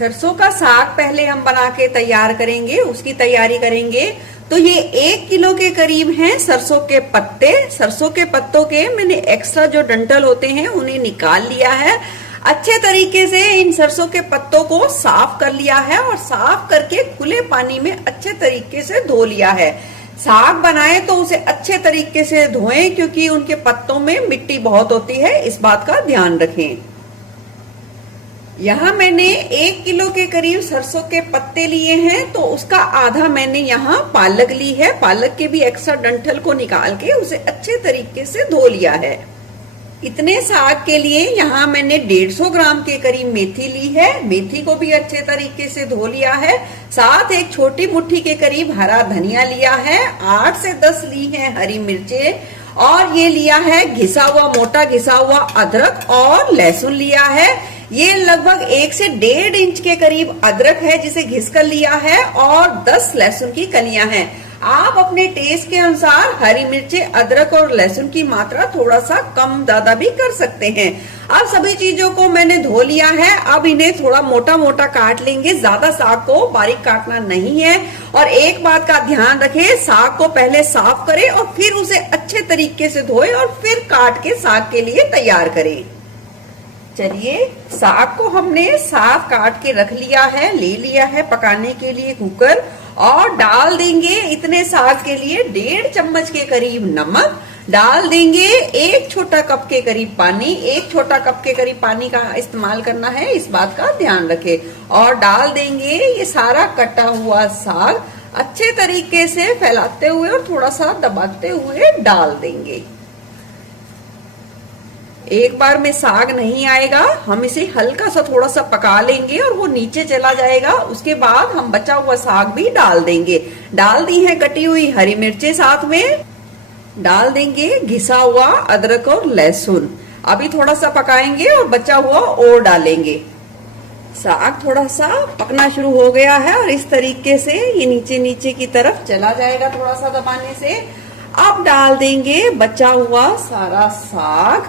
सरसों का साग पहले हम बना के तैयार करेंगे, उसकी तैयारी करेंगे। तो ये 1 किलो के करीब हैं सरसों के पत्ते। सरसों के पत्तों के मैंने एक्स्ट्रा जो डंठल होते हैं उन्हें निकाल लिया है। अच्छे तरीके से इन सरसों के पत्तों को साफ कर लिया है और साफ करके खुले पानी में अच्छे तरीके से धो लिया है। साग बनाए तो उसे अच्छे तरीके से धोएं, क्योंकि उनके पत्तों में मिट्टी बहुत होती है, इस बात का ध्यान रखें। यहाँ मैंने 1 किलो के करीब सरसों के पत्ते लिए हैं, तो उसका आधा मैंने यहाँ पालक ली है। पालक के भी एक्स्ट्रा डंठल को निकाल के उसे अच्छे तरीके से धो लिया है। इतने साग के लिए यहाँ मैंने 150 ग्राम के करीब मेथी ली है। मेथी को भी अच्छे तरीके से धो लिया है। साथ एक छोटी मुट्ठी के करीब हरा धनिया लिया है। 8 से 10 ली है हरी मिर्चें और ये लिया है घिसा हुआ, मोटा घिसा हुआ अदरक और लहसुन लिया है। ये लगभग 1 से 1.5 इंच के करीब अदरक है जिसे घिस कर लिया है और 10 लहसुन की कलियां हैं। आप अपने टेस्ट के अनुसार हरी मिर्चें, अदरक और लहसुन की मात्रा थोड़ा सा कम ज्यादा भी कर सकते हैं। अब सभी चीजों को मैंने धो लिया है। अब इन्हें थोड़ा मोटा मोटा काट लेंगे, ज्यादा साग को बारीक काटना नहीं है। और एक बात का ध्यान रखें, साग को पहले साफ करें और फिर उसे अच्छे तरीके से धोएं और फिर काट के साग के लिए तैयार करें। चलिए, साग को हमने साफ काट के रख लिया है, ले लिया है पकाने के लिए कुकर और डाल देंगे इतने साग के लिए 1.5 चम्मच के करीब नमक, डाल देंगे 1 छोटा कप के करीब पानी। 1 छोटा कप के करीब पानी का इस्तेमाल करना है, इस बात का ध्यान रखें। और डाल देंगे ये सारा कटा हुआ साग अच्छे तरीके से फैलाते हुए और थोड़ा सा दबाते हुए डाल देंगे। एक बार में साग नहीं आएगा, हम इसे हल्का सा थोड़ा सा पका लेंगे और वो नीचे चला जाएगा। उसके बाद हम बचा हुआ साग भी डाल देंगे। डाल दी है कटी हुई हरी मिर्चें, साथ में डाल देंगे घिसा हुआ अदरक और लहसुन। अभी थोड़ा सा पकाएंगे और बचा हुआ और डालेंगे। साग थोड़ा सा पकना शुरू हो गया है और इस तरीके से ये नीचे नीचे की तरफ चला जाएगा थोड़ा सा दबाने से। अब डाल देंगे बचा हुआ सारा साग।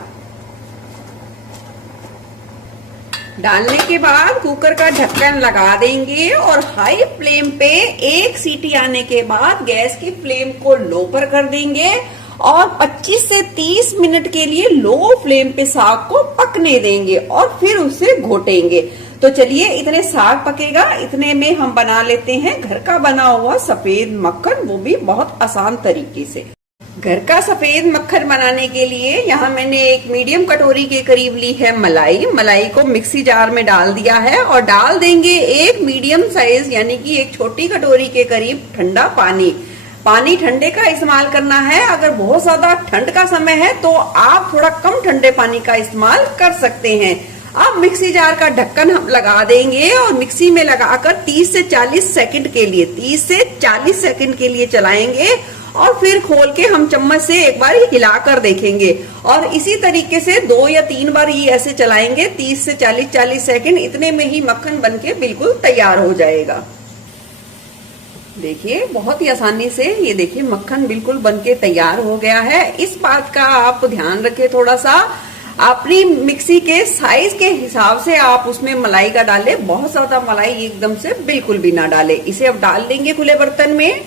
डालने के बाद कुकर का ढक्कन लगा देंगे और हाई फ्लेम पे 1 सीटी आने के बाद गैस की फ्लेम को लो पर कर देंगे और 25 से 30 मिनट के लिए लो फ्लेम पे साग को पकने देंगे और फिर उसे घोटेंगे। तो चलिए, इतने साग पकेगा, इतने में हम बना लेते हैं घर का बना हुआ सफेद मक्खन, वो भी बहुत आसान तरीके से। घर का सफेद मक्खन बनाने के लिए यहाँ मैंने एक मीडियम कटोरी के करीब ली है मलाई। मलाई को मिक्सी जार में डाल दिया है और डाल देंगे एक मीडियम साइज यानी कि एक छोटी कटोरी के करीब ठंडा पानी। पानी ठंडे का इस्तेमाल करना है। अगर बहुत ज्यादा ठंड का समय है तो आप थोड़ा कम ठंडे पानी का इस्तेमाल कर सकते हैं। अब मिक्सी जार का ढक्कन हम लगा देंगे और मिक्सी में लगाकर 30 से 40 सेकंड के लिए 30 से 40 सेकंड के लिए चलाएंगे और फिर खोल के हम चम्मच से एक बार हिलाकर देखेंगे और इसी तरीके से 2 या 3 बार ये ऐसे चलाएंगे 30 से 40 सेकंड। इतने में ही मक्खन बनके बिल्कुल तैयार हो जाएगा। देखिए, बहुत ही आसानी से ये देखिए मक्खन बिल्कुल बनके तैयार हो गया है। इस बात का आप ध्यान रखें, थोड़ा सा अपनी मिक्सी के साइज के हिसाब से आप उसमें मलाई का डालें। बहुत ज्यादा मलाई एकदम से बिल्कुल भी ना डालें। इसे अब डाल देंगे खुले बर्तन में।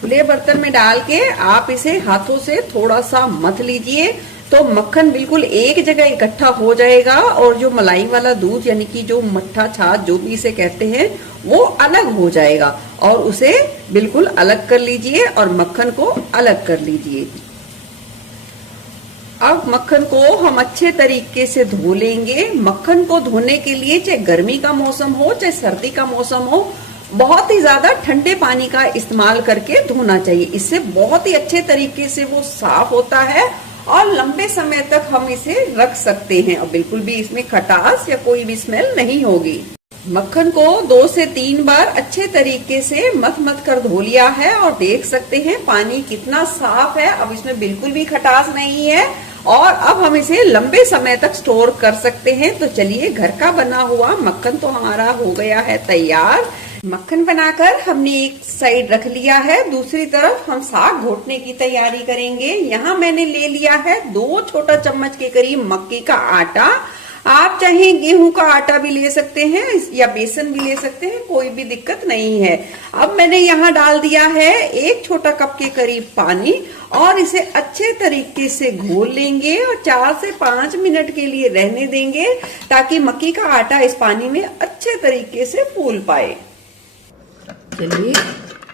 खुले बर्तन में डाल के आप इसे हाथों से थोड़ा सा मथ लीजिए तो मक्खन बिल्कुल एक जगह इकट्ठा हो जाएगा और जो मलाई वाला दूध यानी कि जो मट्ठा छाछ जो भी इसे कहते हैं वो अलग हो जाएगा और उसे बिल्कुल अलग कर लीजिए और मक्खन को अलग कर लीजिए। अब मक्खन को हम अच्छे तरीके से धो लेंगे। मक्खन को धोने के लिए चाहे गर्मी का मौसम हो चाहे सर्दी का मौसम हो, बहुत ही ज्यादा ठंडे पानी का इस्तेमाल करके धोना चाहिए। इससे बहुत ही अच्छे तरीके से वो साफ होता है और लंबे समय तक हम इसे रख सकते हैं और बिल्कुल भी इसमें खटास या कोई भी स्मेल नहीं होगी। मक्खन को 2 से 3 बार अच्छे तरीके से मथ कर धो लिया है और देख सकते हैं पानी कितना साफ है। अब इसमें बिल्कुल भी खटास नहीं है और अब हम इसे लंबे समय तक स्टोर कर सकते हैं। तो चलिए, घर का बना हुआ मक्खन तो हमारा हो गया है तैयार। मक्खन बनाकर हमने एक साइड रख लिया है, दूसरी तरफ हम साग घोटने की तैयारी करेंगे। यहाँ मैंने ले लिया है 2 छोटा चम्मच के करीब मक्के का आटा। आप चाहे गेहूं का आटा भी ले सकते हैं या बेसन भी ले सकते हैं, कोई भी दिक्कत नहीं है। अब मैंने यहाँ डाल दिया है 1 छोटा कप के करीब पानी और इसे अच्छे तरीके से घोल लेंगे और 4 से 5 मिनट के लिए रहने देंगे ताकि मक्की का आटा इस पानी में अच्छे तरीके से फूल पाए। चलिए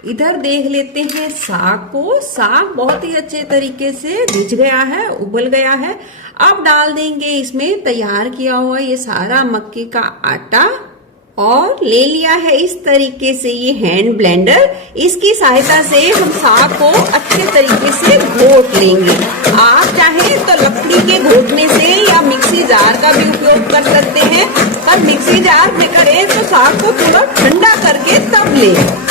इधर देख लेते हैं साग को। साग बहुत ही अच्छे तरीके से रिझ गया है, उबल गया है। अब डाल देंगे इसमें तैयार किया हुआ ये सारा मक्की का आटा और ले लिया है इस तरीके से ये हैंड ब्लेंडर। इसकी सहायता से हम साग को अच्छे तरीके से घोट लेंगे। आप चाहें तो लकड़ी के घोटने से या मिक्सी जार का भी उपयोग कर सकते हैं, पर मिक्सी जार में करें तो साग को थोड़ा ठंडा करके तब लें।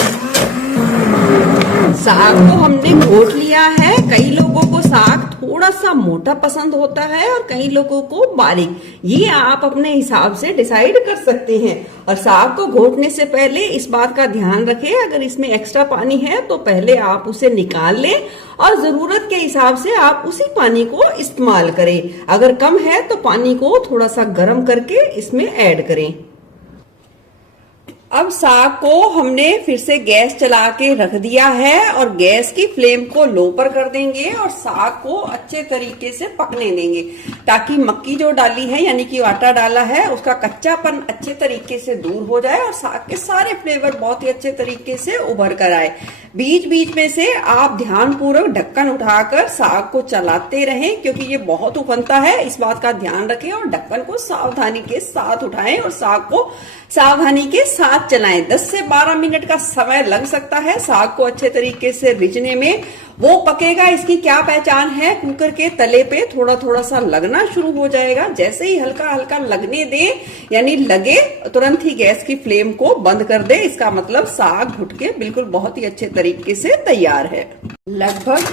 साग को हमने घोट लिया है। कई लोगों को साग थोड़ा सा मोटा पसंद होता है और कई लोगों को बारीक, ये आप अपने हिसाब से डिसाइड कर सकते हैं। और साग को घोटने से पहले इस बात का ध्यान रखें, अगर इसमें एक्स्ट्रा पानी है तो पहले आप उसे निकाल लें और जरूरत के हिसाब से आप उसी पानी को इस्तेमाल करें। अगर कम है तो पानी को थोड़ा सा गर्म करके इसमें ऐड करें। अब साग को हमने फिर से गैस चला के रख दिया है और गैस की फ्लेम को लो पर कर देंगे और साग को अच्छे तरीके से पकने देंगे ताकि मक्की जो डाली है यानी कि आटा डाला है उसका कच्चापन अच्छे तरीके से दूर हो जाए और साग के सारे फ्लेवर बहुत ही अच्छे तरीके से उभर कर आए। बीच बीच में से आप ध्यानपूर्वक ढक्कन उठाकर साग को चलाते रहें क्योंकि ये बहुत उफनता है, इस बात का ध्यान रखें और ढक्कन को सावधानी के साथ उठाएं और साग को सावधानी के साथ चलाएं। 10 से 12 मिनट का समय लग सकता है साग को अच्छे तरीके से रिझने में। वो पकेगा, इसकी क्या पहचान है, कुकर के तले पे थोड़ा थोड़ा सा लगना शुरू हो जाएगा। जैसे ही हल्का हल्का लगने दे यानी लगे तुरंत ही गैस की फ्लेम को बंद कर दे, इसका मतलब साग घुट के बिल्कुल बहुत ही अच्छे तरीके से तैयार है। लगभग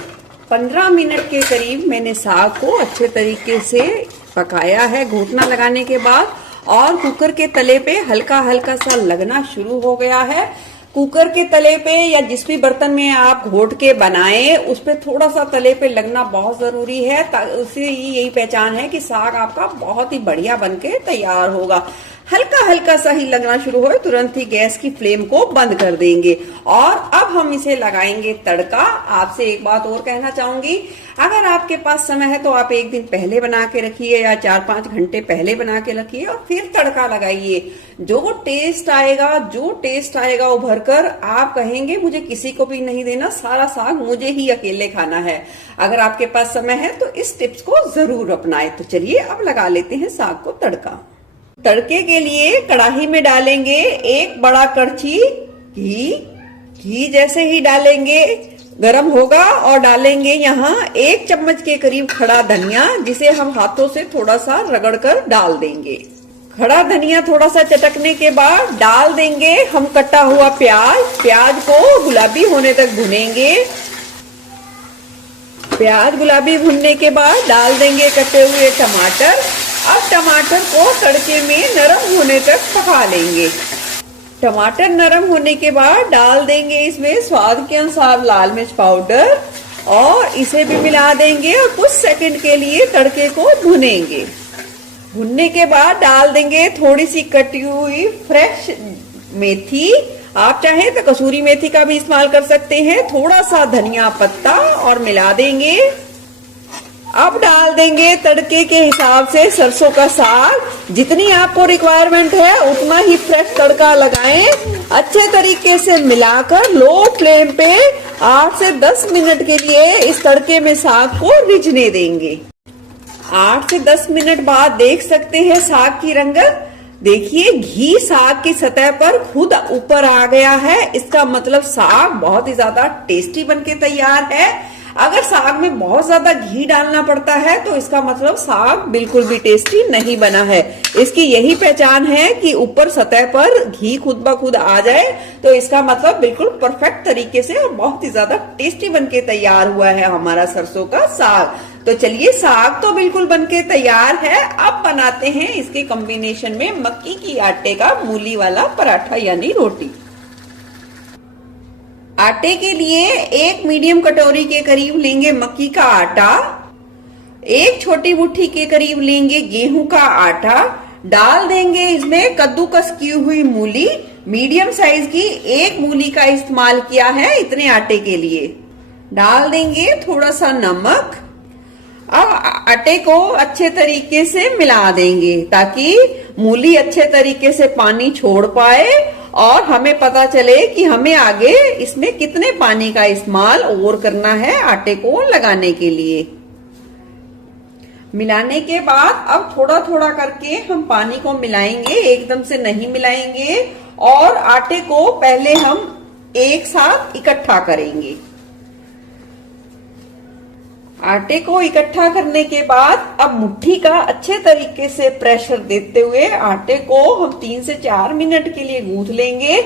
15 मिनट के करीब मैंने साग को अच्छे तरीके से पकाया है घोटना लगाने के बाद और कुकर के तले पे हल्का हल्का सा लगना शुरू हो गया है। कुकर के तले पे या जिस भी बर्तन में आप घोट के बनाएं उस पे थोड़ा सा तले पे लगना बहुत जरूरी है, उससे यही पहचान है कि साग आपका बहुत ही बढ़िया बनके तैयार होगा। हल्का हल्का सा ही लगना शुरू हो तुरंत ही गैस की फ्लेम को बंद कर देंगे और अब हम इसे लगाएंगे तड़का। आपसे एक बात और कहना चाहूंगी, अगर आपके पास समय है तो आप एक दिन पहले बना के रखिए या 4-5 घंटे पहले बना के रखिए और फिर तड़का लगाइए। जो टेस्ट आएगा उभर कर आप कहेंगे मुझे किसी को भी नहीं देना, सारा साग मुझे ही अकेले खाना है। अगर आपके पास समय है तो इस टिप्स को जरूर अपनाएं। तो चलिए अब लगा लेते हैं साग को तड़का। तड़के के लिए कढ़ाई में डालेंगे 1 बड़ा कड़छी घी जैसे ही डालेंगे गरम होगा और डालेंगे यहाँ 1 चम्मच के करीब खड़ा धनिया, जिसे हम हाथों से थोड़ा सा रगड़ कर डाल देंगे। खड़ा धनिया थोड़ा सा चटकने के बाद डाल देंगे हम कटा हुआ प्याज को गुलाबी होने तक भुनेंगे। प्याज गुलाबी भुनने के बाद डाल देंगे कटे हुए टमाटर। अब टमाटर को तड़के में नरम होने तक पका लेंगे। टमाटर नरम होने के बाद डाल देंगे इसमें स्वाद के अनुसार लाल मिर्च पाउडर और इसे भी मिला देंगे और कुछ सेकंड के लिए तड़के को भुनेंगे। भुनने के बाद डाल देंगे थोड़ी सी कटी हुई फ्रेश मेथी, आप चाहें तो कसूरी मेथी का भी इस्तेमाल कर सकते हैं, थोड़ा सा धनिया पत्ता और मिला देंगे। अब डाल देंगे तड़के के हिसाब से सरसों का साग। जितनी आपको रिक्वायरमेंट है उतना ही फ्रेश तड़का लगाएं। अच्छे तरीके से मिलाकर लो फ्लेम पे 8 से 10 मिनट के लिए इस तड़के में साग को रिझने देंगे। 8 से 10 मिनट बाद देख सकते हैं साग की रंगत। देखिए घी साग की सतह पर खुद ऊपर आ गया है, इसका मतलब साग बहुत ही ज्यादा टेस्टी बनके तैयार है। अगर साग में बहुत ज्यादा घी डालना पड़ता है तो इसका मतलब साग बिल्कुल भी टेस्टी नहीं बना है। इसकी यही पहचान है कि ऊपर सतह पर घी खुद ब खुद आ जाए तो इसका मतलब बिल्कुल परफेक्ट तरीके से और बहुत ही ज्यादा टेस्टी बनके तैयार हुआ है हमारा सरसों का साग। तो चलिए साग तो बिल्कुल बनके तैयार है। अब बनाते हैं इसके कॉम्बिनेशन में मक्की की आटे का मूली वाला पराठा यानी रोटी। आटे के लिए 1 मीडियम कटोरी के करीब लेंगे मक्की का आटा एक छोटी मुट्ठी के करीब लेंगे गेहूं का आटा, डाल देंगे इसमें कद्दूकस की हुई मूली, मीडियम साइज की एक मूली का इस्तेमाल किया है इतने आटे के लिए। डाल देंगे थोड़ा सा नमक। अब आटे को अच्छे तरीके से मिला देंगे ताकि मूली अच्छे तरीके से पानी छोड़ पाए और हमें पता चले कि हमें आगे इसमें कितने पानी का इस्तेमाल और करना है आटे को लगाने के लिए। मिलाने के बाद अब थोड़ा थोड़ा करके हम पानी को मिलाएंगे, एकदम से नहीं मिलाएंगे और आटे को पहले हम एक साथ इकट्ठा करेंगे। आटे को इकट्ठा करने के बाद अब मुट्ठी का अच्छे तरीके से प्रेशर देते हुए आटे को हम 3 से 4 मिनट के लिए गूंथ लेंगे।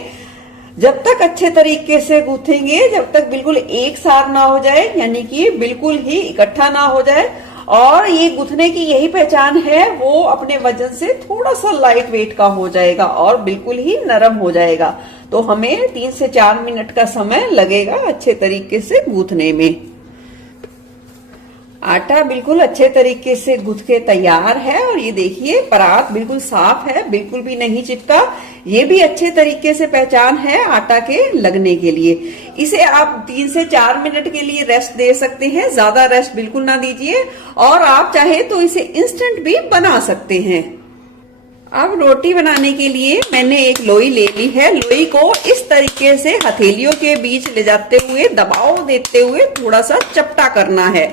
जब तक अच्छे तरीके से गूंथेंगे, जब तक बिल्कुल एक साथ ना हो जाए, यानी कि बिल्कुल ही इकट्ठा ना हो जाए। और ये गूंथने की यही पहचान है, वो अपने वजन से थोड़ा सा लाइट वेट का हो जाएगा और बिल्कुल ही नरम हो जाएगा। तो हमें 3 से 4 मिनट का समय लगेगा अच्छे तरीके से गूंथने में। आटा बिल्कुल अच्छे तरीके से गूंथ के तैयार है और ये देखिए परात बिल्कुल साफ है, बिल्कुल भी नहीं चिपका। ये भी अच्छे तरीके से पहचान है आटा के लगने के लिए। इसे आप 3 से 4 मिनट के लिए रेस्ट दे सकते हैं, ज्यादा रेस्ट बिल्कुल ना दीजिए। और आप चाहे तो इसे इंस्टेंट भी बना सकते हैं। अब रोटी बनाने के लिए मैंने एक लोई ले ली है। लोई को इस तरीके से हथेलियों के बीच ले जाते हुए, दबाव देते हुए थोड़ा सा चपटा करना है।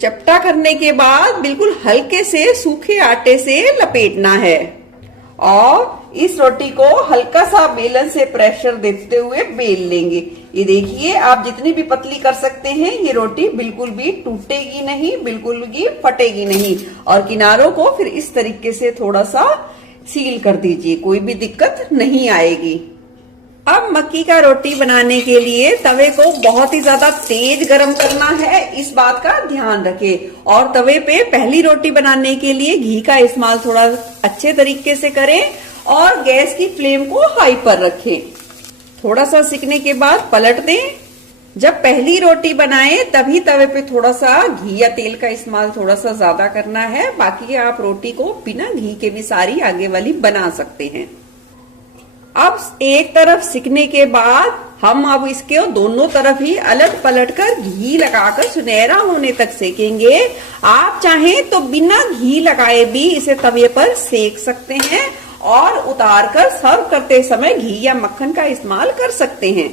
चपटा करने के बाद बिल्कुल हल्के से सूखे आटे से लपेटना है और इस रोटी को हल्का सा बेलन से प्रेशर देते हुए बेल लेंगे। ये देखिए आप जितनी भी पतली कर सकते हैं, ये रोटी बिल्कुल भी टूटेगी नहीं, बिल्कुल भी फटेगी नहीं। और किनारों को फिर इस तरीके से थोड़ा सा सील कर दीजिए, कोई भी दिक्कत नहीं आएगी। अब मक्की का रोटी बनाने के लिए तवे को बहुत ही ज्यादा तेज गरम करना है, इस बात का ध्यान रखें। और तवे पे पहली रोटी बनाने के लिए घी का इस्तेमाल थोड़ा अच्छे तरीके से करें और गैस की फ्लेम को हाई पर रखें। थोड़ा सा सिकने के बाद पलट दें। जब पहली रोटी बनाएं तभी तवे पे थोड़ा सा घी या तेल का इस्तेमाल थोड़ा सा ज्यादा करना है, बाकी आप रोटी को बिना घी के भी सारी आगे वाली बना सकते हैं। अब एक तरफ सिकने के बाद हम अब इसके दोनों तरफ ही अलट पलट कर घी लगाकर सुनहरा होने तक सेकेंगे। आप चाहें तो बिना घी लगाए भी इसे तवे पर सेक सकते हैं और उतार कर सर्व करते समय घी या मक्खन का इस्तेमाल कर सकते हैं।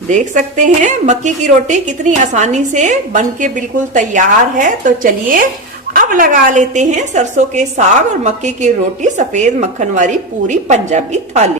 देख सकते हैं मक्की की रोटी कितनी आसानी से बनके बिल्कुल तैयार है। तो चलिए अब लगा लेते हैं सरसों के साग और मक्के की रोटी, सफेद मक्खन वाली पूरी पंजाबी थाली।